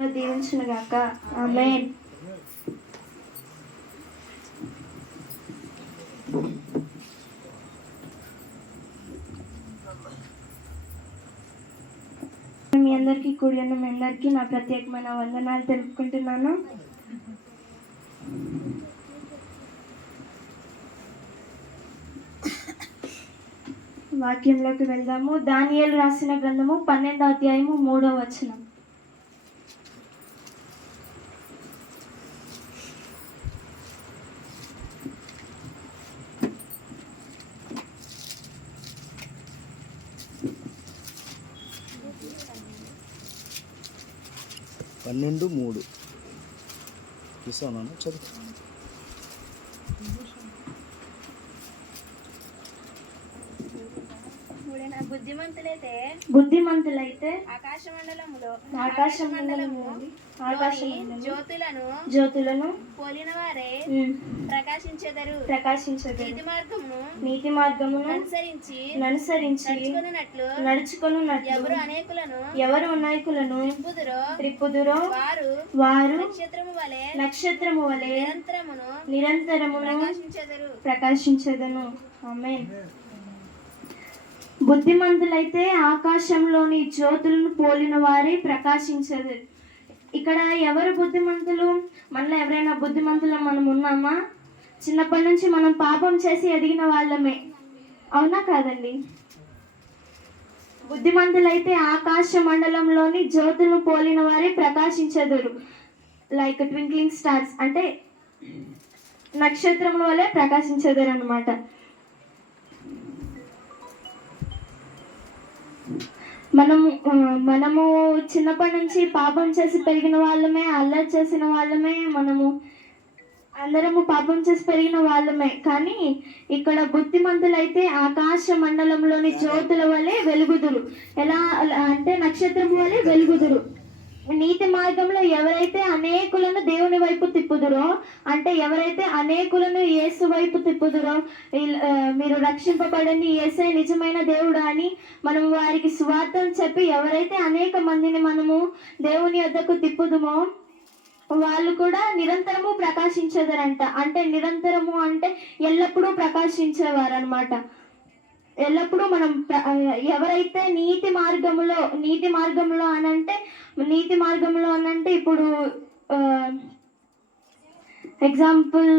దీవించునుగాక. ఆమెన్. మీ అందరికీ కూడి ఉన్న మీ అందరికీ నా ప్రత్యేకమైన వందనాలు తెలుపుకుంటున్నాను. వాక్యంలోకి వెళ్దాము. దానియలు రాసిన గ్రంథము పన్నెండో అధ్యాయము మూడో వచనం. పన్నెండు మూడు. చూసాను చదువు. బుద్ధిమంతులైతే బుద్ధిమంతులైతే ఆకాశ మండలములో ఆకాశ మండలము ఆకాశ జ్యోతులను జ్యోతులను పోలిన వారే ప్రకాశించెదరు. ప్రకాశించదు నీతి మార్గమును నీతి మార్గమును అనుసరించి అనుసరించి నడుచుకున్నట్లు నడుచుకొనున్నట్లు ఎవరు అనేకులను ఎవరు నాయకులను బుధురో త్రిప్పుదురో వారు వారు నక్షత్రము వలె నక్షత్రము వలె నిరంతరమును నిరంతరమును ప్రకాశించెదరు. ప్రకాశించదను. ఆమేన్. బుద్ధిమంతులైతే ఆకాశంలోని జ్యోతులను పోలిన వారే ప్రకాశించదు. ఇక్కడ ఎవరు బుద్ధిమంతులు? మనలో ఎవరైనా బుద్ధిమంతులు మనం ఉన్నామా? చిన్నప్పటి నుంచి మనం పాపం చేసి ఎదిగిన వాళ్ళమే. అవునా కాదండి? బుద్ధిమంతులైతే ఆకాశ మండలంలోని జ్యోతులను పోలిన వారే ప్రకాశించదురు. లైక్ ట్వింక్లింగ్ స్టార్స్ అంటే నక్షత్రముల వలె ప్రకాశించదురు అనమాట మనము మనము చిన్నప్పటి నుంచి పాపం చేసి పెరిగిన వాళ్ళమే అల్లరి చేసిన వాళ్ళమే మనము అందరము పాపం చేసి పెరిగిన వాళ్ళమే. కానీ ఇక్కడ బుద్ధిమంతులైతే ఆకాశ మండలంలోని జ్యోతుల వలె వెలుగుదురు. ఎలా అంటే నక్షత్రం వలె వెలుగుదురు. నీతి మార్గంలో ఎవరైతే అనేకులను దేవుని వైపు తిప్పుదురో అంటే ఎవరైతే అనేకులను యేసు వైపు తిప్పుదురో మీరు రక్షింపబడని యేసే నిజమైన దేవుడు అని మనం వారికి స్వార్థం చెప్పి ఎవరైతే అనేక మందిని మనము దేవుని వద్దకు తిప్పుదుమో వాళ్ళు కూడా నిరంతరము ప్రకాశించదరంట. అంటే నిరంతరము అంటే ఎల్లప్పుడూ ప్రకాశించేవారు అనమాట ఎల్లప్పుడూ మనం ఎవరైతే నీతి మార్గంలో నీతి మార్గంలో అనంటే నీతి మార్గంలో అనంటే ఇప్పుడు ఎగ్జాంపుల్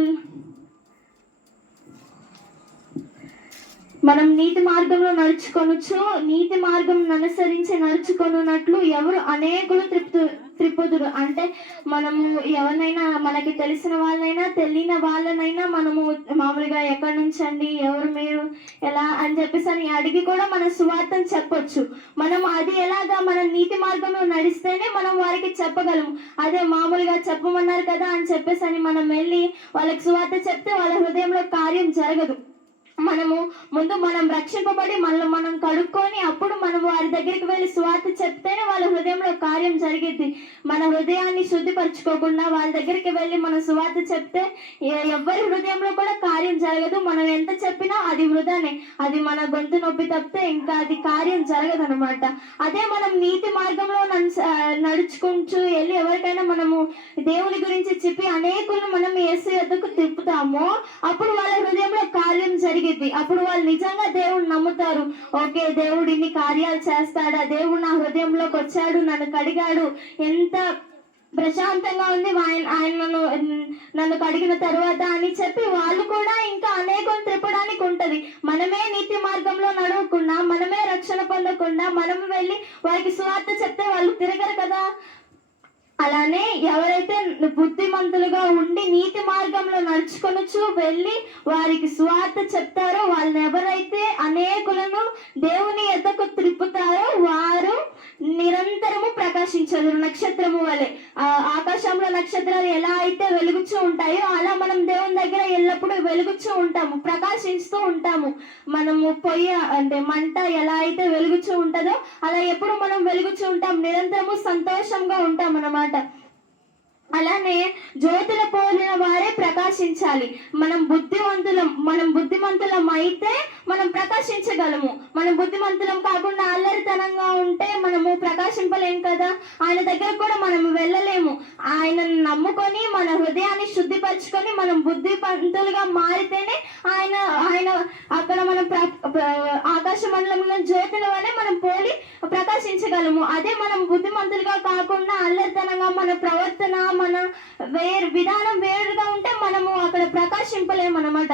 మనం నీతి మార్గంలో నడుచుకొనొచ్చు నీతి మార్గం అనుసరించి నడుచుకొనున్నట్లు ఎవరు అనేకులు త్రిప్తు త్రిపుదురు అంటే మనము ఎవరినైనా మనకి తెలిసిన వాళ్ళైనా తెలియని వాళ్ళనైనా మనము మామూలుగా ఎక్కడి నుంచి అండి ఎవరు మీరు ఎలా అని చెప్పేసి అని అడిగి కూడా మన సువార్తను చెప్పొచ్చు. మనం అది ఎలాగా మన నీతి మార్గంలో నడిస్తేనే మనం వారికి చెప్పగలము అదే మామూలుగా చెప్పమన్నారు కదా అని చెప్పేసి అని మనం వెళ్ళి వాళ్ళకి సువార్త చెప్తే వాళ్ళ హృదయంలో కార్యం జరగదు. మనము ముందు మనం రక్షింపబడి మనల్ని మనం కడుక్కొని అప్పుడు మనం వారి దగ్గరికి వెళ్ళి స్వార్థ చెప్తేనే వాళ్ళ హృదయంలో కార్యం జరిగేది మన హృదయాన్ని శుద్ధిపరచుకోకుండా వాళ్ళ దగ్గరికి వెళ్ళి మనం స్వార్థ చెప్తే ఎవరి ఎవ్వరి హృదయంలో కూడా కార్యం జరగదు. మనం ఎంత చెప్పినా అది వృధానే. అది మన గొంతు నొప్పి తప్పితే ఇంకా అది కార్యం జరగదు అనమాట అదే మనం నీతి మార్గంలో నడుచుకుంటూ వెళ్ళి ఎవరికైనా మనము దేవుని గురించి చెప్పి అనేకులను మనం యేసు యొద్దకు తిప్పుతామో అప్పుడు వాళ్ళ హృదయంలో కార్యం జరిగిద్ది అప్పుడు వాళ్ళు నిజంగా దేవుడు నమ్ముతారు. ఓకే దేవుడు ఇన్ని కార్యాలు చేస్తాడా? దేవుడు నా హృదయంలోకి వచ్చాడు నన్ను కడిగాడు. ఎంత ప్రశాంతంగా ఉంది ఆయన ఆయన నన్ను నన్ను కడిగిన తర్వాత అని చెప్పి వాళ్ళు కూడా ఇంకా అనేకం తిప్పడానికి ఉంటది. మనమే నీతి మార్గంలో నడవకుండా మనమే రక్షణ పొందకుండా మనం వెళ్ళి వారికి సువార్త చెప్తే వాళ్ళు తిరగరు కదా? అలానే ఎవరైతే బుద్ధిమంతులుగా ఉండి నీతి మార్గంలో నడుచుకొనొచ్చు వెళ్ళి వారికి స్వార్థ చెప్తారో వాళ్ళని ఎవరైతే అనేకులను దేవుని ఎద్దకు త్రిప్పుతారో వారు నిరంతరము ప్రకాశించదు. నక్షత్రము వలె. ఆకాశంలో నక్షత్రాలు ఎలా అయితే వెలుగుచూ ఉంటాయో అలా మనం దేవుని దగ్గర ఎల్లప్పుడూ వెలుగుచూ ఉంటాము ప్రకాశిస్తూ ఉంటాము. మనము పొయ్యి అంటే మంట ఎలా అయితే వెలుగుచూ ఉంటుందో అలా ఎప్పుడు మనం వెలుగుచూ ఉంటాం. నిరంతరము సంతోషంగా ఉంటాం అన్నమాట. た అలానే జ్యోతుల పోలిన వారే ప్రకాశించాలి. మనం బుద్ధివంతులం మనం బుద్ధిమంతులం అయితే మనం ప్రకాశించగలము. మనం బుద్ధిమంతులం కాకుండా అల్లరితనంగా ఉంటే మనము ప్రకాశింపలేం కదా? ఆయన దగ్గర కూడా మనం వెళ్ళలేము. ఆయనను నమ్ముకొని మన హృదయాన్ని శుద్ధిపరచుకొని మనం బుద్ధిమంతులుగా మారితేనే ఆయన ఆయన అక్కడ మనం ఆకాశ మండలంలో జ్యోతుల వలె మనం పోలి ప్రకాశించగలము. అదే మనం బుద్ధిమంతులుగా కాకుండా అల్లరితనంగా మన ప్రవర్తన మన వేరు విధానం వేరుగా ఉంటే మనము అక్కడ ప్రకాశింపలేము అన్నమాట.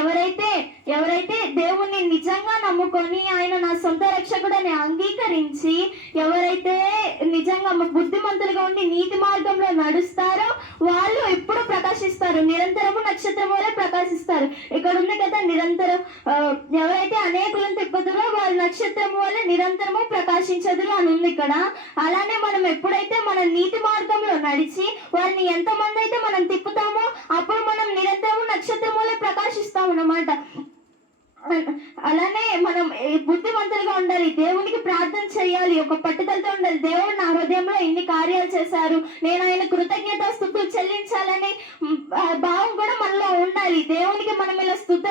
ఎవరైతే ఎవరైతే దేవుణ్ణి నిజంగా నమ్ముకొని ఆయన నా సొంత రక్షకుడని అంగీకరించి ఎవరైతే నిజంగా బుద్ధిమంతులుగా ఉండి నీతి మార్గంలో నడుస్తారో వాళ్ళు ప్రకాశిస్తారు. నిరంతరము నక్షత్రం వలె ప్రకాశిస్తారు. ఇక్కడ ఉంది కదా నిరంతరం ఎవరైతే అనేకులను తిప్పుతారో వారు నక్షత్రం వలె నిరంతరము ప్రకాశించదురు అని ఉంది ఇక్కడ. అలానే మనం ఎప్పుడైతే మన నీతి మార్గంలో నడిచి వారిని ఎంతమంది అయితే మనం తిప్పుతామో అప్పుడు మనం నిరంతరము నక్షత్రం వలె ప్రకాశిస్తాం అన్నమాట అలానే మనం బుద్ధిమంతులుగా ఉండాలి దేవునికి ప్రార్థన చేయాలి ఒక పట్టుదలతో ఉండాలి. దేవుడు నా హృదయంలో ఎన్ని కార్యాలు చేశారు. నేను ఆయన కృతజ్ఞత స్థుతులు చెల్లించాలని భావం కూడా మనలో ఉండాలి. దేవునికి మనం ఇలా స్థుత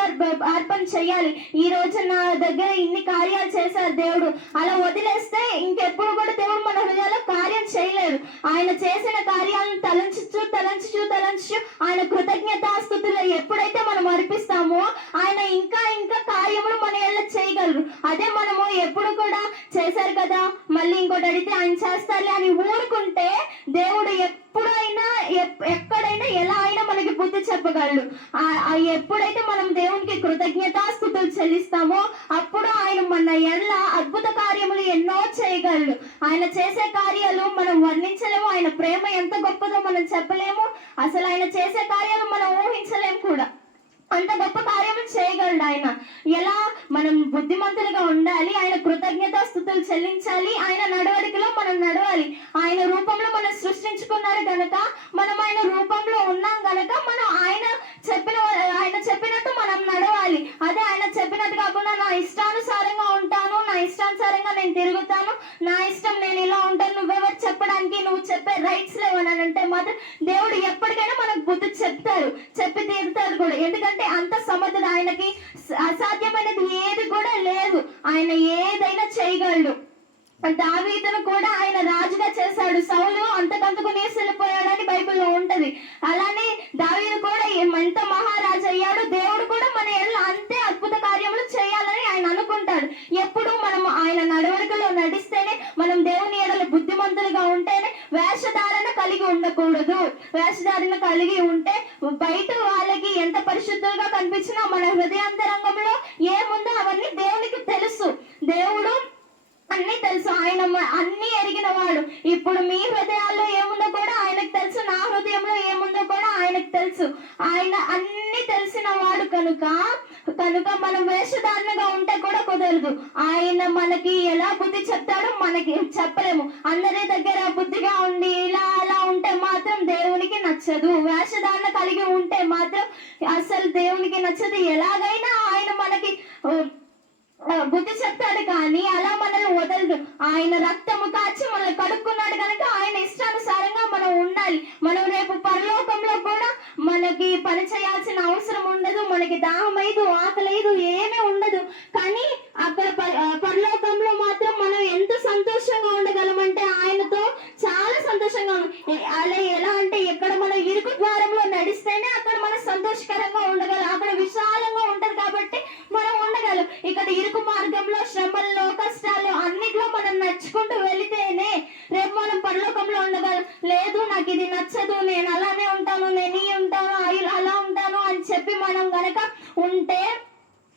అర్పణ చేయాలి. ఈ రోజు నా దగ్గర ఇన్ని కార్యాలు చేశారు దేవుడు. అలా వదిలేస్తే ఇంకెప్పుడు కూడా దేవుడు మన హృదయాల్లో కార్యం చేయలేరు ఆయన చేసిన కార్యాలను తలంచుచు తలంచుచు తలంచుచు ఆయన కృతజ్ఞతాస్థుతులు ఎప్పుడైతే మనం అర్పిస్తామో ఆయన ఇంకా ఇంకా కార్యములు మన ఎలా చేయగలరు. అదే మనము ఎప్పుడు కూడా చేశారు కదా? మళ్ళీ ఇంకోటి అడిగితే ఆయన చేస్తారులే అని ఊరుకుంటే దేవుడు ఎప్పుడైనా ఎక్కడైనా ఎలా అయినా మనకి బుద్ధి చెప్పగలడు. ఆ- ఎప్పుడైతే మనం దేవునికి కృతజ్ఞతాస్థుతులు చెల్లిస్తామో అప్పుడు ఆయన మన ఎళ్ళ అద్భుత కార్యములు ఎన్నో చేయగలడు. ఆయన చేసే కార్యాలు మనం వర్ణించలేము. ఆయన ప్రేమ ఎంత గొప్పదో మనం చెప్పలేము. అసలు ఆయన చేసే కార్యాలు మనం ఊహించలేము కూడా. అంత గొప్ప కార్యము చేయగలడు ఆయన. ఎలా మనం బుద్ధిమంతులుగా ఉండాలి ఆయన కృతజ్ఞత స్థుతులు చెల్లించాలి ఆయన నడవడికలో మనం నడవాలి. ఆయన రూపంలో మనం సృష్టించుకున్నారు కనుక మనం ఆయన రూపంలో ఉన్నాం కనుక మనం ఆయన చెప్పిన ఆయన చెప్పినట్టు మనం నడవాలి. అదే ఆయన చెప్పినట్టు కాకుండా నా ఇష్టానుసారంగా ఉంటాను నా ఇష్టానుసారంగా నేను తిరుగుతాను నా ఇష్టం నేను ఇలా ఉంటాను నువ్వెవరు చెప్పడానికి నువ్వు చెప్పే రైట్స్ లేవని అంటే మాత్రం దేవుడు ఎప్పటికైనా మనకు బుద్ధి చెప్తారు చెప్పి తీరుతారు కూడా. ఎందుకంటే అంత సమర్థుడు ఆయనకి అసాధ్యమైనది ఏది కూడా లేదు. ఆయన ఏదైనా చేయగలడు. దావీదును కూడా ఆయన రాజుగా చేశాడు. సౌలు అంతకంతకు నీసెళ్ళిపోయాడని బైబిల్లో ఉంటది. అలానే దావీదు కూడా ఎంత మహారాజు అయ్యాడు దేవుడు కూడా మన ఎల్ల అంతే అద్భుత కార్యములు చేయాలని ఆయన అనుకుంటాడు. ఎప్పుడు మనం ఆయన నడవడికలో నడిస్తేనే మనం దేవుని ఎడల బుద్ధిమంతులుగా ఉంటేనే వేషధారణ కలిగి ఉండకూడదు. వేషధారణ కలిగి ఉంటే బయట వాళ్ళకి ఎంత పరిశుద్ధులుగా కనిపించినా మన హృదయాంతరంగంలో ఏముందో అవన్నీ దేవునికి తెలుసు. దేవుడు అన్ని తెలుసు. ఆయన అన్ని ఎరిగిన వాడు. ఇప్పుడు మీ హృదయాల్లో ఏముందో కూడా ఆయనకు తెలుసు. నా హృదయంలో ఏముందో కూడా ఆయనకు తెలుసు. ఆయన అన్ని తెలిసిన వాడు కనుక కనుక మనం వేషధారణగా ఉంటే కూడా కుదరదు. ఆయన మనకి ఎలా బుద్ధి చెప్తాడో మనకి చెప్పలేము. అందరి దగ్గర బుద్ధిగా ఉండి ఇలా అలా ఉంటే మాత్రం దేవునికి నచ్చదు. వేషధారణ కలిగి ఉంటే మాత్రం అసలు దేవునికి నచ్చదు. ఎలాగైనా ఆయన మనకి బుద్ధి చెప్తాడు కానీ అలా మనల్ని వదలదు. ఆయన రక్తము కాచి మనల్ని కడుక్కున్నాడు కనుక ఆయన ఇష్టానుసారంగా మనం ఉండాలి. మనం రేపు పరలోకంలో కూడా మనకి పని చేయాల్సిన అవసరం ఉండదు మనకి దాహం ఐదు ఆకలేదు ఏమీ ఉండదు. కానీ అక్కడ ప- పరలోకంలో మాత్రం మనం ఎంత సంతోషంగా ఉండగలమంటే ఆయనతో చాలా సంతోషంగా అలా ఎలా అంటే ఎక్కడ మనం ఇరుకు ద్వారంలో నడిస్తేనే అక్కడ మనం సంతోషకరంగా ఉండగలం. అక్కడ విశాలంగా ఉంటది కాబట్టి మనం ఉండగలం. ఇక్కడ ఇరుకు మార్గంలో శ్రమల్లో కష్టాలు అన్నిట్లో మనం నడుచుకుంటూ వెళితేనే రేపు మనం పరలోకంలో ఉండగలం. లేదు నాకు ఇది నచ్చదు నేను అలానే ఉంటాను నేను ఈ ఉంటాను అలా ఉంటాను అని చెప్పి మనం గనక ఉంటే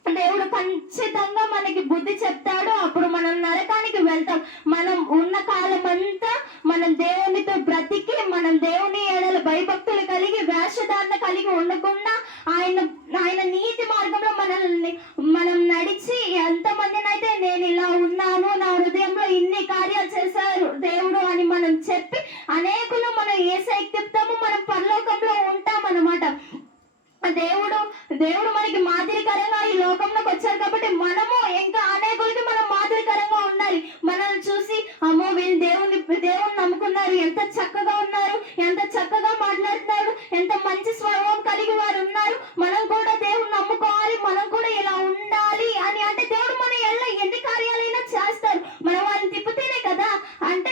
దేవుడు ఖచ్చితంగా మనకి బుద్ధి చెప్తాడు. అప్పుడు మనం నరకానికి వెళ్తాం. మనం ఉన్న కాలం అంతా మనం దేవునితో బ్రతికి మనం దేవుని ఏడల భయభక్తులు కలిగి వేషధారణ కలిగి ఉండకుండా ఆయన ఆయన నీతి మార్గంలో మనల్ని మనం నడిచి ఎంతమందినైతే నేను ఇలా ఉన్నాను నా హృదయంలో ఇన్ని కార్యాలు చేశారు దేవుడు అని మనం చెప్పి అనేకులు మనం ఏ శక్తిస్తాము మనం పరలోకంలో ఉంటాం అన్నమాట దేవుడు దేవుడు మనకి మాదిరికరంగా ఈ లోకంలోకి వచ్చారు కాబట్టి మనము ఇంకా అనేకులకి మనం మాదిరికరంగా ఉండాలి. మనల్ని చూసి అమ్మో వీళ్ళు దేవుని దేవుని నమ్ముకున్నారు. ఎంత చక్కగా ఉన్నారు ఎంత చక్కగా మాట్లాడుతున్నారు ఎంత మంచి స్వభావం కలిగి వారు ఉన్నారు. మనం కూడా దేవుని నమ్ముకోవాలి మనం కూడా ఇలా ఉండాలి అని. అంటే దేవుడు మన ఎళ్ళ ఎన్ని కార్యాలైనా చేస్తారు. మనం వారిని తిప్పితేనే కదా. అంటే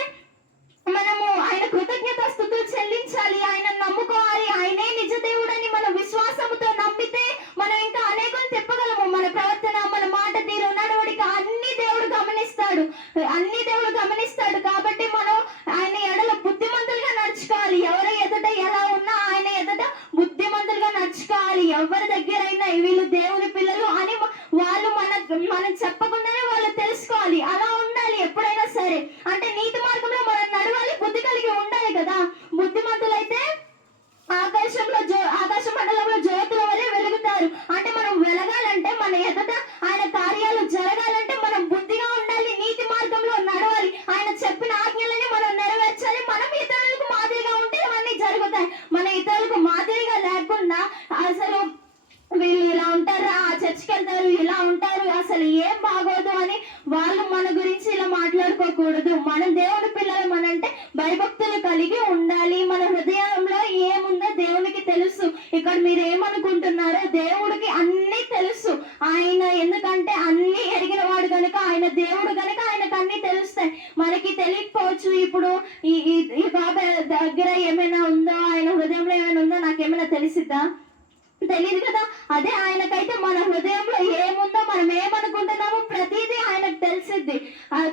మనము ఆయన కృతజ్ఞత స్థుతులు చెల్లించాలి ఆయన నమ్ముకోవాలి ఆయనే నిజ దేవుడని మన విశ్వాసముతో నమ్మితే మనం ఇంకా అనేకం చెప్పగలము. మన ప్రవర్తన మన మాట తీరు నడవడికి అన్ని దేవుడు గమనిస్తాడు. అన్ని ఆయన ఎందుకంటే అన్ని ఎరిగిన వాడు కనుక ఆయన దేవుడు కనుక ఆయనకు అన్ని తెలుస్తాయి. మనకి తెలియకపోవచ్చు ఇప్పుడు ఈ ఈ బాబా దగ్గర ఏమైనా ఉందో ఆయన హృదయంలో ఏమైనా ఉందో నాకు ఏమైనా తెలిసిద్దా? తెలియదు కదా. అదే ఆయనకైతే మన హృదయంలో ఏముందో మనం ఏమనుకుంటున్నామో ప్రతిదీ ఆయనకు తెలిసిద్ది.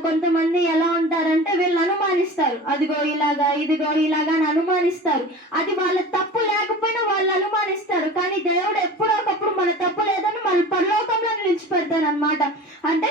కొంతమంది ఎలా ఉంటారంటే వీళ్ళు అనుమానిస్తారు. అదిగో ఇలాగా ఇదిగో ఇలాగా అని అనుమానిస్తారు. అది వాళ్ళ తప్పు లేకపోయినా వాళ్ళు అనుమానిస్తారు. కానీ దేవుడు அந்த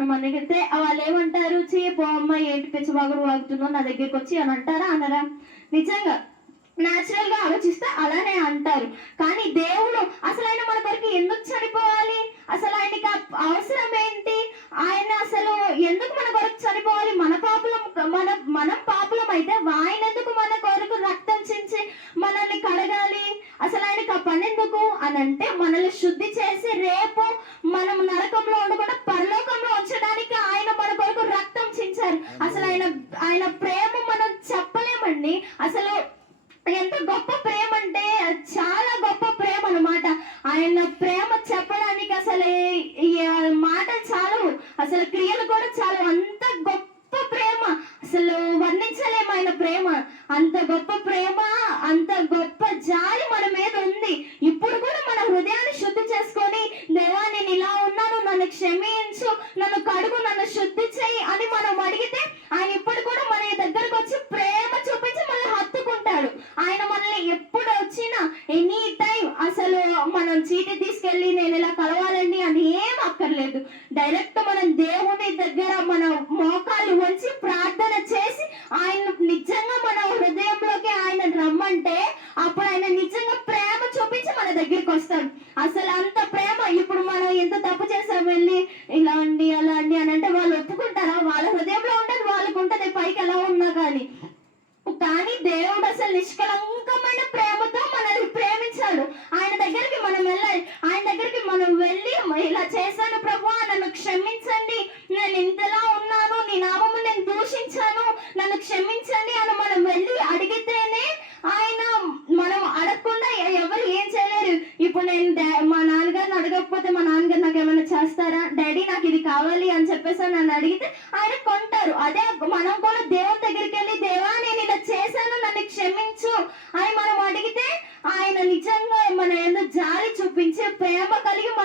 మనం అడిగితే వాళ్ళు ఏమంటారు చే పో అమ్మ ఏంటి పిచ్చబాగుడు వాగుతున్నావు? నా దగ్గరికి వచ్చి అని అంటారా? అనరా? నిజంగా న్యాచురల్గా ఆలోచిస్తే అలానే అంటారు. కానీ దేవుడు అసలు ఆయన మన కొరకు ఎందుకు చనిపోవాలి? అసలు ఆయనకి అవసరం ఏంటి? ఆయన అసలు ఎందుకు మన కొరకు చనిపోవాలి? మన పాపలం మన మనం పాపలం అయితే ఆయన ఎందుకు మన కొరకు రక్తం చించి మనల్ని కడగాలి? అసలు ఆయనకి ఆ పని ఎందుకు? అని అంటే మనల్ని శుద్ధి చేసి రేపు 魔怪文静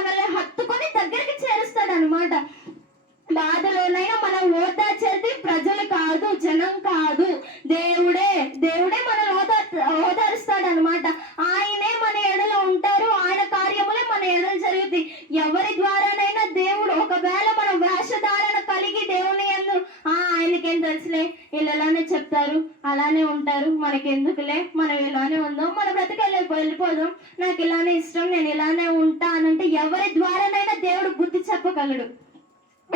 మనల్ని హత్తుకొని దగ్గరికి చేరుస్తాడు అనమాట బాధలోనైనా మనం ఓదార్చేది ప్రజలు కాదు జనం కాదు. దేవుడే దేవుడే మనల్ని ఓదా ఓదారుస్తాడు అనమాట ఆయనే మన ఎడలో ఉంటారు ఆయన కార్యములే మన ఎడలు జరుగుతాయి. ఎవరి ద్వారానైనా దేవుడు ఒకవేళ మనం వేషధారణ కలిగి దేవుని ఎందు ఆ ఆయనకేం తెలుసులే? వీళ్ళు ఎలానే చెప్తారు అలానే ఉంటారు మనకెందుకులే? మనం ఇలానే ఉందాం మన బ్రతకెళ్ళి వెళ్ళిపోదాం. నాకు ఇలానే ఇష్టం నేను ఇలానే ఉంటా అనంటే ఎవరి ద్వారానైనా దేవుడు బుద్ధి చెప్పగలడు.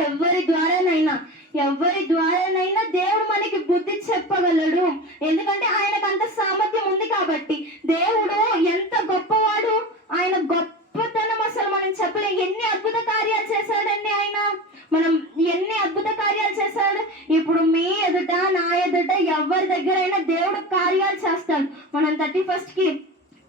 ఎవరి ద్వారానైనా ఎవరి ద్వారానైనా దేవుడు మనకి బుద్ధి చెప్పగలడు. ఎందుకంటే ఆయనకు అంత సామర్థ్యం ఉంది కాబట్టి. దేవుడు ఎంత గొప్పవాడు ఆయన గొప్పతనం అసలు మనం చెప్పలేం. ఎన్ని అద్భుత కార్యాలు చేశాడండి ఆయన? మనం ఎన్ని అద్భుత కార్యాలు చేశాడు? ఇప్పుడు మీ ఎదుట నా ఎదుట ఎవరి దగ్గరైనా దేవుడు కార్యాలు చేస్తాడు. మనం థర్టీ ఫస్ట్కి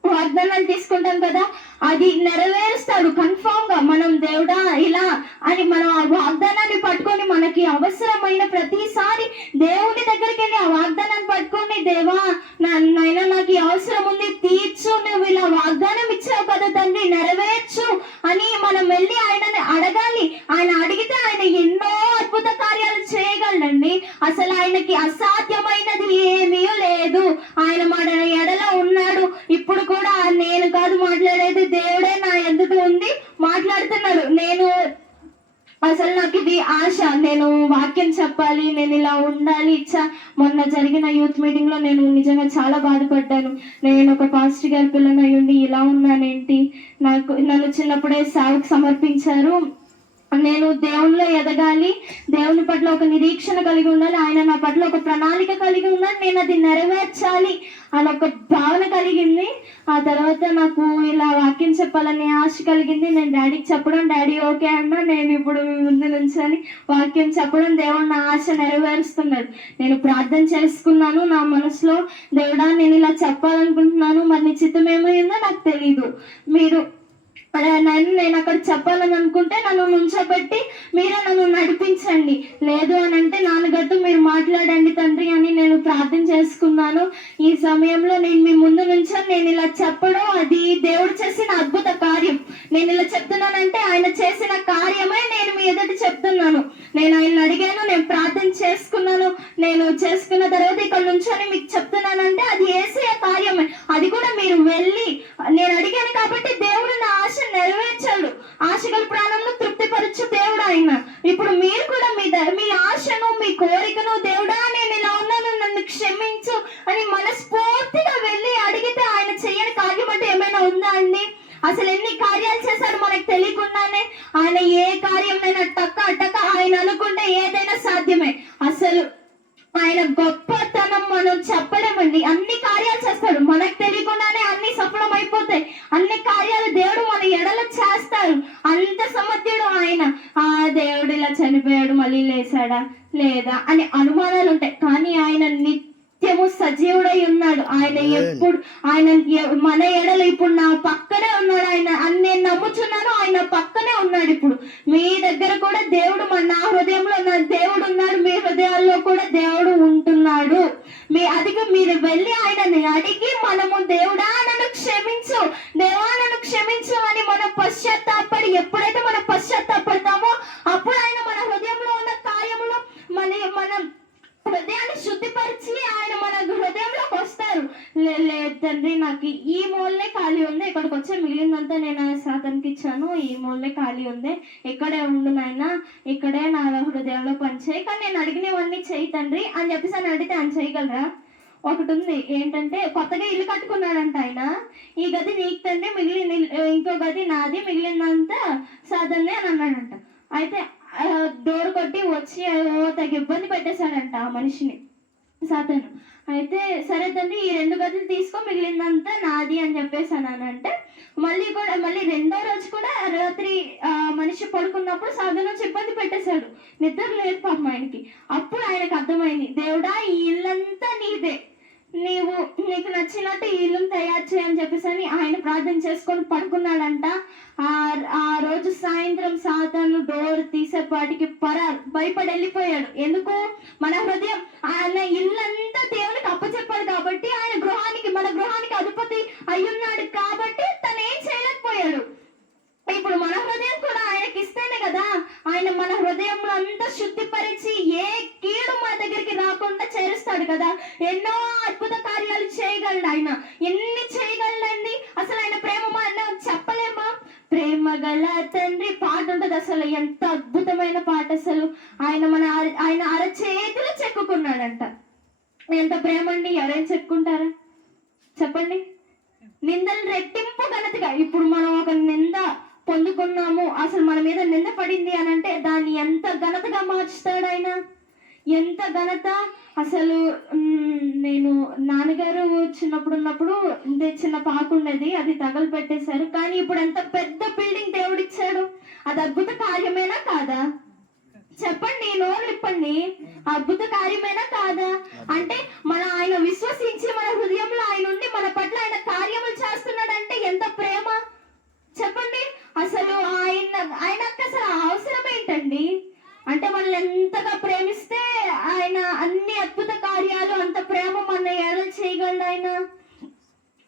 వాగ్దానాలు తీసుకుంటాం కదా అది నెరవేరుస్తాడు. కన్ఫామ్గా మనం దేవుడా ఇలా అని మనం ఆ వాగ్దానాన్ని పట్టుకొని మనకి అవసరమైన ప్రతిసారి దేవుని దగ్గరికి వెళ్ళి ఆ వాగ్దానాన్ని పట్టుకొని దేవా నైనా నాకు అవసరం ఉంది తీర్చు. నువ్వు ఇలా వాగ్దానం ఇచ్చావు కదా తండ్రి నెరవేర్చు అని మనం వెళ్ళి ఆయనని అడగాలి. ఆయన అడిగితే ఆయన ఎన్నో అద్భుత కార్యాలు చేయగలండి అసలు ఆయనకి అసాధ్యమైనది ఏమీ లేదు. ఆయన మన ఎడల ఉన్నాడు. ఇప్పుడు కూడా నేను కాదు మాట్లాడేది దేవుడే. నా ఎందుకు ఉంది? మాట్లాడుతున్నాడు నేను అసలు నాకు ఇది ఆశ. నేను వాక్యం చెప్పాలి నేను ఇలా ఉండాలి ఇచ్చా. మొన్న జరిగిన యూత్ మీటింగ్లో నేను నిజంగా చాలా బాధపడ్డాను. నేను ఒక పాస్టర్ గారి పిల్లని ఉండి ఇలా ఉన్నానేంటి? నాకు నన్ను చిన్నప్పుడే సేవకు సమర్పించారు. నేను దేవునిలో ఎదగాలి దేవుని పట్ల ఒక నిరీక్షణ కలిగి ఉండాలి. ఆయన నా పట్ల ఒక ప్రణాళిక కలిగి ఉండాలి. నేను అది నెరవేర్చాలి. అని ఒక భావన కలిగింది. ఆ తర్వాత నాకు ఇలా వాక్యం చెప్పాలని ఆశ కలిగింది. నేను డాడీకి చెప్పడం డాడీ ఓకే అన్నా నేను ఇప్పుడు మీ ముందు నుంచొని వాక్యం చెప్పడం దేవుడు నా ఆశ నెరవేరుస్తున్నాడు నేను ప్రార్థన చేసుకున్నాను నా మనసులో దేవుడా నేను ఇలా చెప్పాలనుకుంటున్నాను మరి నీ చిత్తం ఏమైందో నాకు తెలీదు. మీరు నన్ను నేను అక్కడ చెప్పాలని అనుకుంటే నన్ను ముంచబెట్టి మీరే నన్ను నడిపించండి. లేదు అని అంటే నాన్నగారితో మీరు మాట్లాడండి తండ్రి అని నేను ప్రార్థన చేసుకున్నాను. ఈ సమయంలో నేను మీ ముందు నుంచో నేను ఇలా చెప్పడం అది దేవుడు చేసిన అద్భుత కార్యం. నేను ఇలా చెప్తున్నానంటే ఆయన చేసిన కార్యమే నేను మీ ఎదుటి చెప్తున్నాను. నేను ఆయన అడిగాను నేను ప్రార్థన చేసుకున్నాను. నేను చేసుకున్న తర్వాత ఇక్కడ నుంచొని మీకు చెప్తున్నానంటే అది వేసే కార్యమే. అది కూడా మీరు వెళ్ళి నేను అడిగాను కాబట్టి దేవుడు నా ఆశ నెరవేర్చాడు. ఆశగల ప్రాణంలో తృప్తిపరచు దేవుడు ఆయన. ఇప్పుడు మీరు కూడా మీ ద- మీ ఆశను మీ కోరికను దేవుడా నేను ఇలా ఉన్నాను నన్ను క్షమించు అని మనస్ఫూర్తిగా వెళ్ళి అడిగితే ఆయన చేయని కార్యం అంటే ఏమైనా ఉందా అండి అసలు ఎన్ని కార్యాలు చేశాడు మనకు తెలియకుండానే ఆయన ఏ కార్యంనైనా టక్క టక్క ఆయన అనుకుంటే ఏదైనా సాధ్యమే అసలు ఆయన గొప్పతనం మనం చెప్పలేమండి అన్ని కార్యాలు చేస్తాడు మనకు తెలియకుండానే అన్ని సఫలం అయిపోతాయి అన్ని కార్యాలు దేవుడు మన ఎడల చేస్తాడు అంత సమర్థ్యుడు ఆయన ఆ దేవుడు ఇలా చనిపోయాడు మళ్ళీ లేచాడా లేదా అని అనుమానాలు ఉంటాయి కానీ ఆయన నిత్యము సజీవుడై ఉన్నాడు ఆయన ఎప్పుడు ఆయన ఎ- మన ఎడల ఇప్పుడు నా పక్కనే ఉన్నాడు ఆయన అని నేను నమ్ముచున్నాను ఆయన పక్కనే ఉన్నాడు ఇప్పుడు మీ దగ్గర కూడా దేవుడు మన నా హృదయంలో నా దేవుడు ఉన్నాడు మీ హృదయాల్లో కూడా దేవుడు ఉంటున్నాడు మీ అదిగా మీరు వెళ్ళి ఆయనని అడిగి మనము దేవుడా నన్ను క్షమించు దేవా నన్ను క్షమించు అని మనం పశ్చాత్తాపడి ఎప్పుడైతే మనం పశ్చాత్తాపడతామో అప్పుడు ఆయన మన హృదయంలో ఉన్న కార్యములు మన మనం హృదయాన్ని శుద్ధిపరిచి ఆయన మన హృదయంలోకి వస్తారు లే- లేదు తండ్రి నాకు ఈ మూలనే ఖాళీ ఉంది ఇక్కడికి వచ్చే మిగిలిందంతా నేను సాతనికి ఇచ్చాను ఈ మూలనే ఖాళీ ఉంది ఇక్కడే ఉండు నాయన. ఇక్కడే నా హృదయంలో పనిచేయి కానీ నేను అడిగినవన్నీ చేయి తండ్రి అని చెప్పేసి అని అడిగితే ఆయన చేయగలరా? ఒకటి ఉంది. ఏంటంటే కొత్తగా ఇల్లు కట్టుకున్నాడంట ఆయన. ఈ గది నీకు తండ్రి మిగిలిన ఇంకో గది నాది మిగిలినంత సాధనే అని అన్నాడంట. అయితే డోర్ కొట్టి వచ్చి ఓ తగ్గ ఇబ్బంది పెట్టేశాడంట ఆ మనిషిని. సాతను అయితే సరే తండ్రి ఈ రెండు గదులు తీసుకో మిగిలిందంతా నాది అని చెప్పేసి అన్నానంటే అంటే మళ్ళీ కూడా మళ్ళీ రెండో రోజు కూడా రాత్రి ఆ, మనిషి పడుకున్నప్పుడు సాధన వచ్చి ఇబ్బంది పెట్టేశాడు. నిద్ర లేదు పాపం ఆయనకి. అప్పుడు ఆయనకు అర్థమైంది దేవుడా ఈ ఇల్లంతా నచ్చినట్టు ఈ ఇల్లును తయారు చేయని చెప్పేసి అని ఆయన ప్రార్థన చేసుకొని పడుకున్నాడంట. ఆ రోజు సాయంత్రం సాతాను డోర్ తీసేపాటికి పరారు భయపడి వెళ్ళిపోయాడు. ఎందుకు? మన హృదయం ఆయన ఇల్లంతా దేవునికి అప్పచెప్పాడు కాబట్టి ఆయన గృహానికి మన గృహానికి అధిపతి అయ్యున్నాడు కాబట్టి తను ఏం చేయలేకపోయాడు. ఇప్పుడు మన హృదయం కూడా ఆయనకి ఇస్తేనే కదా. ఆయన మన హృదయంలో అంతా శుద్ధిపరిచి ఏ కీడు మా దగ్గరికి రాకుండా చేరుస్తాడు కదా. ఎన్నో అద్భుత కార్యాలు చేయగలడు ఆయన. ఎన్ని చేయగలడండి? అసలు ఆయన ప్రేమ చెప్పలేమా? ప్రేమ గల తండ్రి పాట ఉంటుంది అసలు. ఎంత అద్భుతమైన పాట అసలు. ఆయన మన ఆయన అరచేతులు చెక్కుకున్నాడంట. ఎంత ప్రేమ అండి? ఎవరైనా చెక్కుంటారా చెప్పండి. నిందలు రెట్టింపు గణతిగా ఇప్పుడు మనం ఒక నింద పొందుకున్నాము. అసలు మన మీద నింద పడింది అని అంటే దాన్ని ఎంత ఘనతగా మార్చుతాడు ఆయన? ఎంత ఘనత? అసలు నేను నాన్నగారు చిన్నప్పుడు ఉన్నప్పుడు చిన్న పాకు ఉండేది అది తగలు పెట్టేశారు కానీ ఇప్పుడు ఎంత పెద్ద బిల్డింగ్ దేవుడిచ్చాడు. అది అద్భుత కార్యమేనా కాదా? చెప్పండి నోరు ఇప్పండి అద్భుత కార్యమేనా కాదా? అంటే మన ఆయన విశ్వసించి మన హృదయంలో ఆయన ఉండి మన పట్ల ఆయన కార్యములు చేస్తున్నాడంటే ఎంత ప్రేమ? చెప్పండి. అసలు ఆయన ఆయనకు అసలు అవసరం ఏంటండి? అంటే మనల్ని ఎంతగా ప్రేమిస్తే ఆయన అన్ని అద్భుత కార్యాలు అంత ప్రేమ మన ఎలా చేయగలడు ఆయన?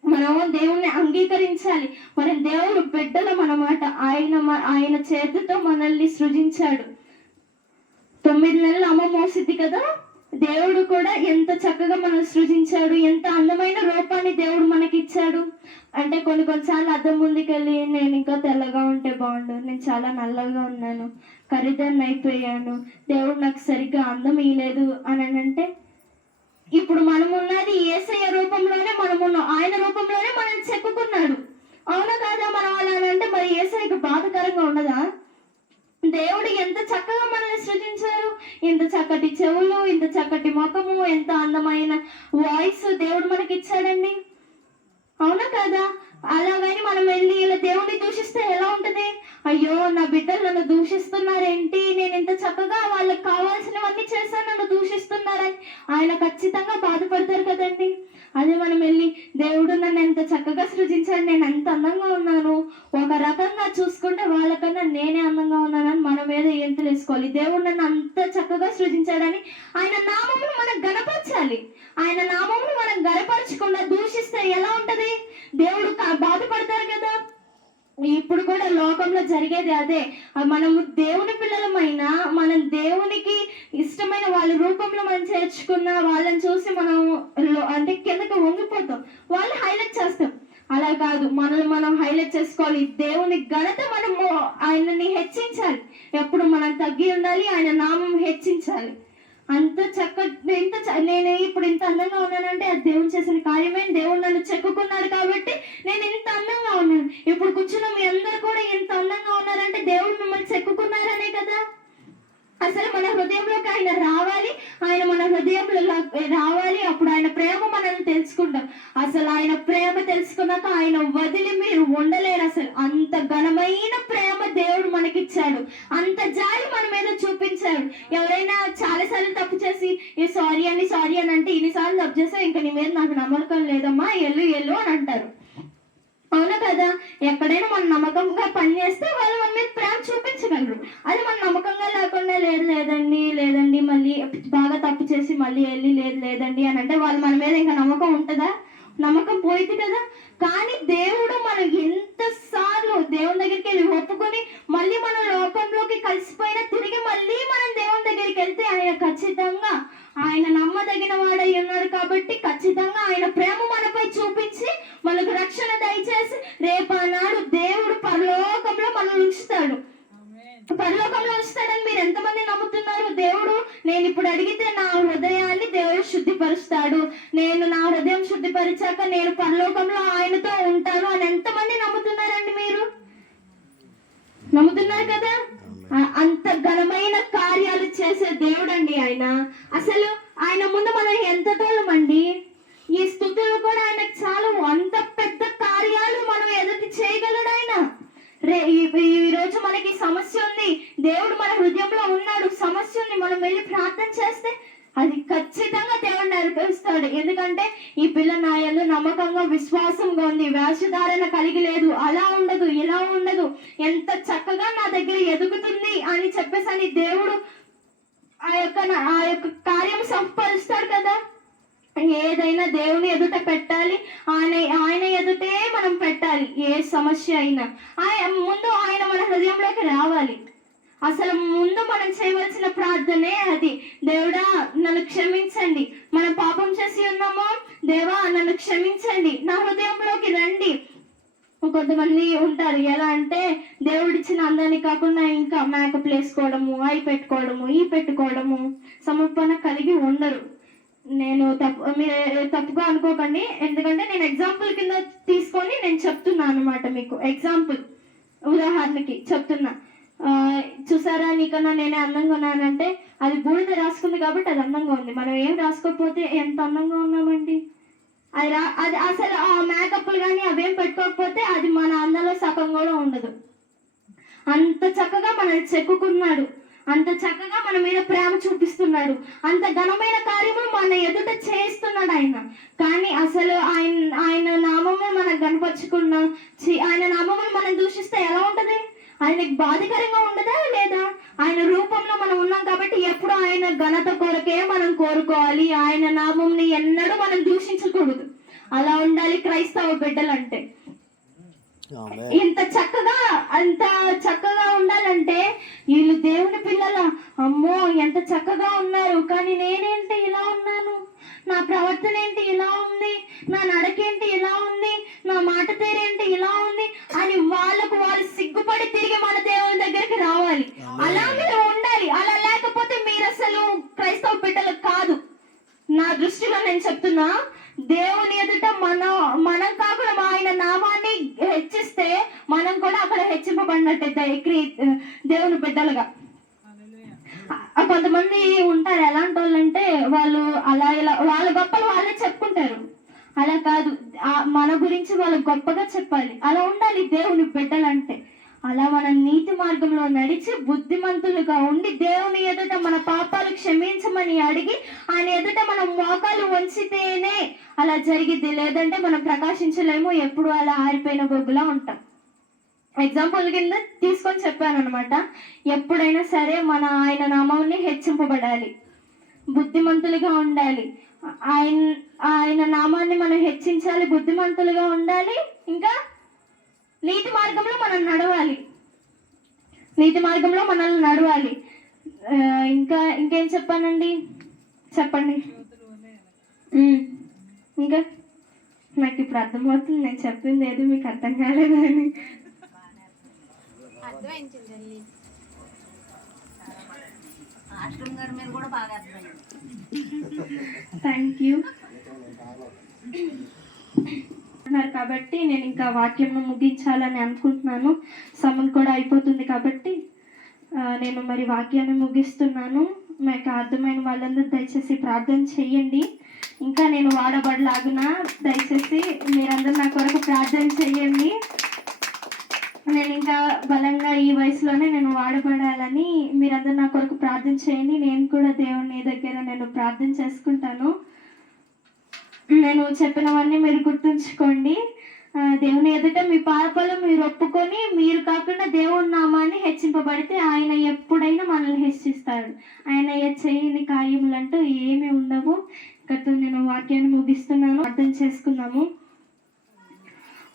మనం దేవుణ్ణి అంగీకరించాలి. మనం దేవుడు బిడ్డలం అన్నమాట. ఆయన ఆయన చేతితో మనల్ని సృజించాడు. తొమ్మిది నెలలు అమ్మ మోసిద్ది కదా? దేవుడు కూడా ఎంత చక్కగా మనం సృజించాడు ఎంత అందమైన రూపాన్ని దేవుడు మనకి ఇచ్చాడు అంటే కొన్ని కొన్నిసార్లు అద్దం ముందుకెళ్ళి నేను ఇంకా తెల్లగా ఉంటే బాగుండు నేను చాలా నల్లగా ఉన్నాను ఖరీదాన్ని అయిపోయాను దేవుడు నాకు సరిగ్గా అందం ఇయ్యలేదు అని అంటే ఇప్పుడు మనం ఉన్నది ఏసయ్య రూపంలోనే మనం ఆయన రూపంలోనే మనం చెప్పుకున్నాడు అవునా కాదా మనం అలా అని అంటే మరి ఏసయ్యకు బాధకరంగా ఉండదా దేవుడు ఎంత చక్కగా మనల్ని సృజించారు. ఇంత చక్కటి చెవులు ఇంత చక్కటి ముఖము ఎంత అందమైన వాయిస్ దేవుడు మనకి ఇచ్చాడండి అవునా కదా? అలాగని మనం వెళ్ళి ఇలా దేవుడిని దూషిస్తే ఎలా ఉంటది? అయ్యో నా బిడ్డలు నన్ను దూషిస్తున్నారేంటి? నేను ఇంత చక్కగా వాళ్ళకి కావాల్సినవన్నీ చేశాను నన్ను దూషిస్తున్నారని ఆయన ఖచ్చితంగా బాధపడతారు కదండి. అదే మనం వెళ్ళి దేవుడు నన్ను ఎంత చక్కగా సృజించాడు నేను ఎంత అందంగా ఉన్నాను. ఒక రకంగా చూసుకుంటే వాళ్ళకన్నా నేనే అందంగా ఉన్నానని మన మీద ఎంతలు వేసుకోవాలి. దేవుడు నన్ను అంత చక్కగా సృజించాడని ఆయన నామమును మనం గనపరచాలి ఆయన నామమును మనం గనపరచకుండా దూషిస్తే ఎలా ఉంటది? దేవుడు బాధపడతారు కదా? ఇప్పుడు కూడా లోకంలో జరిగేది అదే. మనము దేవుని పిల్లలమైనా మనం దేవునికి ఇష్టమైన వాళ్ళ రూపంలో మనం చేర్చుకున్న వాళ్ళని చూసి మనం అంటే కిందకి వంగిపోతాం. వాళ్ళు హైలైట్ చేస్తాం. అలా కాదు. మనల్ని మనం హైలైట్ చేసుకోవాలి. దేవుని ఘనత మనము ఆయనని హెచ్చించాలి. ఎప్పుడు మనం తగ్గి ఉండాలి ఆయన నామం హెచ్చించాలి. అంత చక్క ఇంత చ- నేను ఇప్పుడు ఇంత అందంగా ఉన్నానంటే అది దేవుడు చేసిన కార్యమే దేవుడు నన్ను చెక్కుకున్నాడు కాబట్టి నేను ఇంత అందంగా ఉన్నాను. ఇప్పుడు కూర్చున్న మీ అందరు కూడా ఇంత అందంగా ఉన్నారంటే దేవుడు మిమ్మల్ని చెక్కుకున్నారనే కదా? అసలు మన హృదయంలోకి ఆయన రావాలి ఆయన మన హృదయంలో రావాలి అప్పుడు ఆయన ప్రేమ మనల్ని తెలుసుకుంటాం. అసలు ఆయన ప్రేమ తెలుసుకున్నాక ఆయన వదిలి మీరు ఉండలేరు అసలు. అంత ఘనమైన ప్రేమ దేవుడు మనకిచ్చాడు. అంత జాలి మన మీద చూపించాడు. ఎవరైనా చాలా సార్లు తప్పు చేసి ఏ సారీ అని సారీ అని అంటే ఇన్నిసార్లు తప్పు చేస్తే ఇంకా నీ మీద నాకు నమ్మకం లేదమ్మా ఎల్లు ఎల్లు అని అంటారు. అవును కదా? ఎక్కడైనా మన నమ్మకంగా పని చేస్తే వాళ్ళు మన మీద ప్రేమ చూపించగలరు. అది మన నమ్మకంగా లేకుండా లేదు లేదండి లేదండి మళ్ళీ బాగా తప్పు చేసి మళ్ళీ వెళ్ళి లేదు లేదండి అని అంటే వాళ్ళు మన మీద ఇంకా నమ్మకం ఉంటుందా? నమ్మకం పోయింది కదా? కానీ దేవుడు మనం ఎంతసార్లు దేవుని దగ్గరికి వెళ్ళి ఒప్పుకొని మళ్ళీ మన లోకంలోకి కలిసిపోయినా తిరిగి మళ్ళీ మనం దేవుని దగ్గరికి వెళ్తే ఆయన ఖచ్చితంగా ఆయన నమ్మదగిన వాడై ఉన్నాడు కాబట్టి ఖచ్చితంగా ఆయన ప్రేమ మనపై చూపించి మనకు రక్షణ దయచేసి రేపనాడు దేవుడు పరలోకంలో మనల్ని ఉంచుతాడు. పరలోకంలో ఉంచుతాడని మీరు ఎంతమంది నమ్ముతున్నారు? దేవుడు నేను ఇప్పుడు అడిగితే నా హృదయాన్ని దేవుడు శుద్ధిపరుస్తాడు. నేను నా హృదయం శుద్ధిపరిచాక నేను పరలోకంలో ఆయనతో ఉంటాను అని ఎంతమంది నమ్ముతున్నారండి మీరు? నమ్ముతున్నారు కదా? అంత ఘనమైన కార్యాలు చేసే దేవుడండి ఆయన. అసలు ఆయన ముందు మనం ఎంత తోలమండి ఈ స్థుతులు కూడా ఆయనకు చాలు అంత పెద్ద కార్యాలు మనం ఎదుటి చేయగలడు ఆయన రే ఈ- ఈ రోజు మనకి సమస్య ఉంది దేవుడు మన హృదయంలో ఉన్నాడు సమస్యని మనం వెళ్ళి ప్రార్థన చేస్తే అది ఖచ్చితంగా దేవుడు నెరవేరుస్తాడు. ఎందుకంటే ఈ పిల్ల నా నమ్మకంగా విశ్వాసంగా ఉంది. వేషధారణ కలిగి లేదు. అలా ఉండదు ఇలా ఉండదు. ఎంత చక్కగా నా దగ్గర ఎదుగుతుంది అని చెప్పేసి అని దేవుడు ఆ యొక్క నా- ఆ యొక్క కార్యం సంపరుస్తాడు కదా. ఏదైనా దేవుని ఎదుట పెట్టాలి. ఆయన ఆయన ఎదుటే మనం పెట్టాలి. ఏ సమస్య అయినా. ఆయన ముందు ఆయన మన హృదయంలోకి రావాలి. అసలు ముందు మనం చేయవలసిన ప్రార్థనే అది. దేవుడా నన్ను క్షమించండి. మన పాపం చేసి ఉన్నామో దేవా నన్ను క్షమించండి. నా హృదయంలోకి రండి. కొంతమంది ఉంటారు. ఎలా అంటే దేవుడిచ్చిన అందాన్ని కాకుండా ఇంకా మేకప్ వేసుకోవడము అవి పెట్టుకోవడము ఈ పెట్టుకోవడము సమర్పణ కలిగి ఉండరు. నేను తప్పు మీరు తప్పుగా అనుకోకండి. ఎందుకంటే నేను ఎగ్జాంపుల్ కింద తీసుకొని నేను చెప్తున్నాను అనమాట మీకు. ఎగ్జాంపుల్ ఉదాహరణకి చెప్తున్నా. చూసారా నీకన్నా నేనే అందంగా ఉన్నానంటే అది బూడిద రాసుకుంది కాబట్టి అది అందంగా ఉంది. మనం ఏం రాసుకోకపోతే ఎంత అందంగా ఉన్నామండి? అది రా అది అసలు ఆ మేకప్లు కానీ అవేం పెట్టుకోకపోతే అది మన అందంలో సగం కూడా ఉండదు. అంత చక్కగా మనల్ని చెక్కుకున్నాడు. అంత చక్కగా మన మీద ప్రేమ చూపిస్తున్నాడు. అంత ఘనమైన కార్యము మన ఎదుట చేస్తున్నాడు ఆయన. కానీ అసలు ఆయన ఆయన నామము మనం కనపరుచుకున్నాం చి- ఆయన నామమును మనం దూషిస్తే ఎలా ఉంటుంది? ఆయనకి బాధకరంగా ఉండదా లేదా? ఆయన రూపంలో మనం ఉన్నాం కాబట్టి ఎప్పుడు ఆయన ఘనత కొరకే మనం కోరుకోవాలి. ఆయన నామంని ఎన్నడూ మనం దూషించకూడదు. అలా ఉండాలి క్రైస్తవ బిడ్డలంటే. అంటే ఇంత చక్కగా అంత చక్కగా ఉండాలంటే వీళ్ళు దేవుని పిల్లల అమ్మో ఎంత చక్కగా ఉన్నారు. కానీ నేనేంటి ఇలా ఉన్నాను? నా ప్రవర్తన ఏంటి ఇలా ఉంది? నా నడకేంటి ఇలా ఉంది? నా మాట తీరేంటి ఇలా ఉంది? అని వాళ్ళకు వాళ్ళు సిగ్గుపడి తిరిగి మన దేవుని దగ్గరికి రావాలి. అలా మీరు ఉండాలి. అలా లేకపోతే మీరు అసలు క్రైస్తవ బిడ్డలు కాదు. నా దృష్టిలో నేను చెప్తున్నా దేవుని ఎదుట మన మనం కాకుండా ఆయన నామాన్ని హెచ్చిస్తే మనం కూడా అక్కడ హెచ్చింపబడినట్టే దే- దేవుని బిడ్డలుగా. కొంతమంది ఉంటారు. ఎలాంటి వాళ్ళు అంటే వాళ్ళు అలా ఇలా వాళ్ళ గొప్పలు వాళ్ళే చెప్పుకుంటారు. అలా కాదు. మన గురించి వాళ్ళు గొప్పగా చెప్పాలి. అలా ఉండాలి దేవుని బిడ్డలంటే. అలా మనం నీతి మార్గంలో నడిచి బుద్ధిమంతులుగా ఉండి దేవుని ఎదుట మన పాపాలు క్షమించమని అడిగి ఆయన ఎదుట మనం మోకాలు వంచితేనే అలా జరిగిద్ది. లేదంటే మనం ప్రకాశించలేము ఎప్పుడు అలా ఆరిపోయిన బొగ్గులా ఉంటాం. ఎగ్జాంపుల్ కింద తీసుకొని చెప్పాను అనమాట ఎప్పుడైనా సరే మన ఆయన నామాన్ని హెచ్చింపబడాలి. బుద్ధిమంతులుగా ఉండాలి. ఆయన ఆయన నామాన్ని మనం హెచ్చించాలి బుద్ధిమంతులుగా ఉండాలి. ఇంకా నీతి మార్గంలో మనం నడవాలి. నీతి మార్గంలో మనల్ని నడవాలి. ఇంకా ఇంకేం చెప్పానండి? చెప్పండి. ఇంకా? నాకు ఇప్పుడు అర్థమవుతుంది నేను చెప్పింది ఏదో మీకు అర్థం కాలేదు అని. థ్యాంక్ యూ అన్నారు కాబట్టి నేను ఇంకా వాక్యం ముగించాలని అనుకుంటున్నాను. సమయం కూడా అయిపోతుంది కాబట్టి నేను మరి వాక్యాన్ని ముగిస్తున్నాను. మీకు అర్థమైన వాళ్ళందరూ దయచేసి ప్రార్థన చేయండి. ఇంకా నేను వాడబడలాగున దయచేసి మీరందరూ నా కొరకు ప్రార్థన చేయండి. నేను ఇంకా బలంగా ఈ వయసులోనే నేను వాడబడాలని మీరందరూ నా కొరకు ప్రార్థన చేయండి. నేను కూడా దేవుని దగ్గర నేను ప్రార్థన చేసుకుంటాను. నేను చెప్పినవన్నీ మీరు గుర్తుంచుకోండి. దేవుని ఎదుట మీ పాపాలు మీరు ఒప్పుకొని మీరు కాకుండా దేవుని నామాన్ని హెచ్చింపబడితే ఆయన ఎప్పుడైనా మనల్ని హెచ్చిస్తాడు. ఆయన చేయని కార్యములు అంటూ ఏమీ ఉండవు. ఇక్కడ నేను వాక్యాన్ని ముగిస్తున్నాను. అర్థం చేసుకున్నాము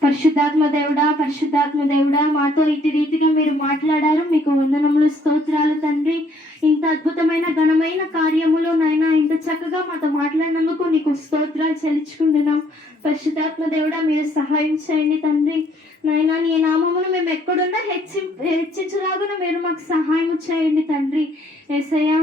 పరిశుద్ధాత్మ దేవుడా పరిశుద్ధాత్మ దేవుడా మాతో ఇటు రీతిగా మీరు మాట్లాడారు. మీకు వందనములు స్తోత్రాలు తండ్రి. ఇంత అద్భుతమైన ఘనమైన కార్యములు నాయన ఇంత చక్కగా మాతో మాట్లాడినందుకు నీకు స్తోత్రాలు చెల్లించుకుంటున్నాం. పరిశుద్ధాత్మ దేవుడా మీరు సహాయం చేయండి తండ్రి. నాయన నీ నామమును మేము ఎక్కడున్నా హెచ్చి హెచ్చించలాగున మీరు మాకు సహాయం చేయండి తండ్రి. ఏసయ్యా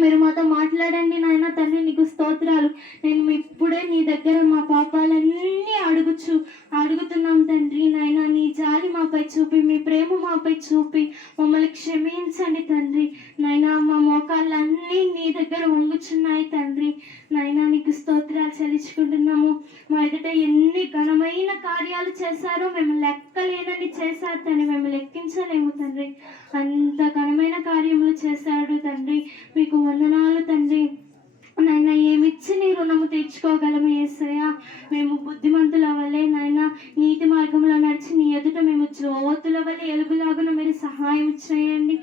మీరు మాతో మాట్లాడండి నాయన తండ్రి నీకు స్తోత్రాలు. నేను ఇప్పుడే నీ దగ్గర మా పాపాలన్నీ అడుగుచు అడుగుతున్నాం తండ్రి నాయన. నీ జాలి మాపై చూపి మీ ప్రేమ మాపై చూపి మమ్మల్ని క్షమించండి తండ్రి నాయన. మా మోకాళ్ళన్నీ నీ దగ్గర వంగుచున్నాయి తండ్రి నాయన. నీకు స్తోత్రాలు చెల్లించుకుంటున్నాము. మా ఎదుట ఎన్ని ఘనమైన కార్యాలు చేశారో మేము లెక్కలేనని చేశారు తండ్రి మేము లెక్కించలేము తండ్రి. అంత ఘనమైన కార్యములు చేశాడు తండ్రి. మీకు వందనాలు తండ్రి. నాయన ఏమిచ్చి నీ రుణము తీర్చుకోగలము ఏసయ్య? మేము బుద్ధిమంతుల వల్లే నాయన నీతి మార్గంలో నడిచి నీ ఎదుట మేము జ్యోతుల వల్ల ఎలుగులాగున మీరు సహాయం చేయండి.